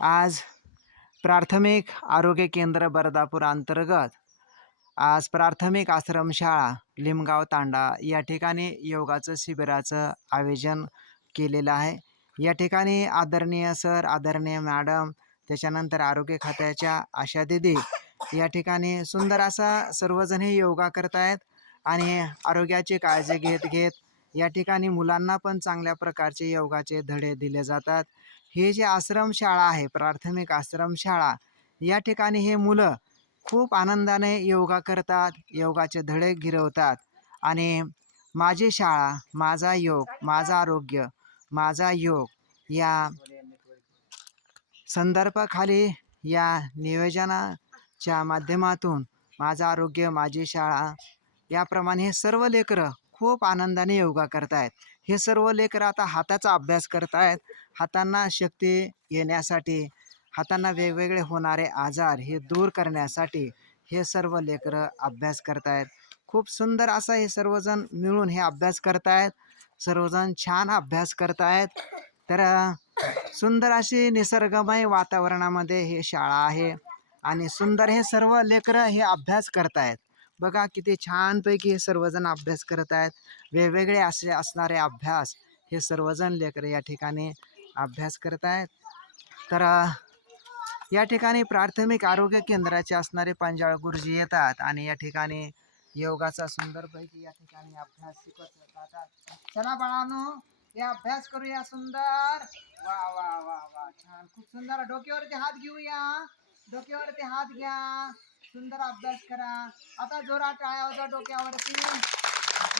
आज प्राथमिक आरोग्य केंद्र बर्दापूर अंतर्गत. आज प्राथमिक आश्रमशाळा लिमगाव तांडा या ठिकाणी योगाचं शिबिराचं आयोजन केलेलं आहे. या ठिकाणी आदरणीय सर आदरणीय मॅडम त्याच्यानंतर आरोग्य खात्याच्या आशा दिदी या ठिकाणी सुंदर असा सर्वजण हे योगा करतायत आणि आरोग्याची काळजी घेत घेत या ठिकाणी मुलांना पण चांगल्या प्रकारचे योगाचे धडे दिले जातात. हे जे आश्रमशाळा आहे प्राथमिक आश्रमशाळा या ठिकाणी हे मुलं खूप आनंदाने योगा करतात योगाचे धडे गिरवतात. आणि माझी शाळा माझा योग माझा आरोग्य माझा योग या संदर्भाखाली या नियोजनाच्या माध्यमातून माझं आरोग्य माझी शाळा याप्रमाणे हे सर्व लेकरं खूप आनंदाने योगा करतायत. हे सर्व लेकरं आता हाताचा अभ्यास करतायत. हातांना शक्ती येण्यासाठी हातांना वेगवेगळे होणारे आजार हे दूर करण्यासाठी हे सर्व लेकरं अभ्यास करतायत. खूप सुंदर असा हे सर्वजण मिळून हे अभ्यास करतायत. सर्वजण छान अभ्यास करतायत. तर सुंदर अशी निसर्गमय वातावरणामध्ये हे शाळा आहे आणि सुंदर हे सर्व लेकरं हे अभ्यास करतायत. बघा किती छानपैकी हे सर्वजण अभ्यास करत आहेत. वेगवेगळे असे असणारे अभ्यास हे सर्वजण लेकरं या ठिकाणी अभ्यास करत आहेत. तर या ठिकाणी प्राथमिक आरोग्य केंद्राचे असणारे पंजाळ गुरुजी येतात आणि या ठिकाणी योगाचा सुंदरपैकी या ठिकाणी अभ्यास शिकवत चला बाळानो या अभ्यास करूया सुंदर. वा वा वा वा छान. खूप सुंदर. डोक्यावरती हात घेऊया. डोक्यावरती हात घ्या. सुंदर अभ्यास करा. आता जोरात टाळ्या वाजवा डोक्यावरती. ज़ोर,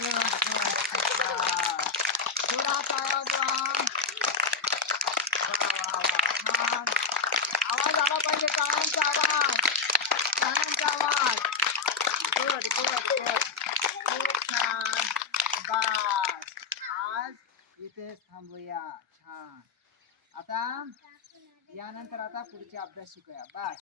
ज़ोर, ज़ोर. जोरात. आवाज़ आला पाहिजे आवाज़. आवाज़. गुड गुड गुड बस. आज इथेच थांबूया. छान. आता यानंतर आता पुढचे अभ्यास शिकूया. बस.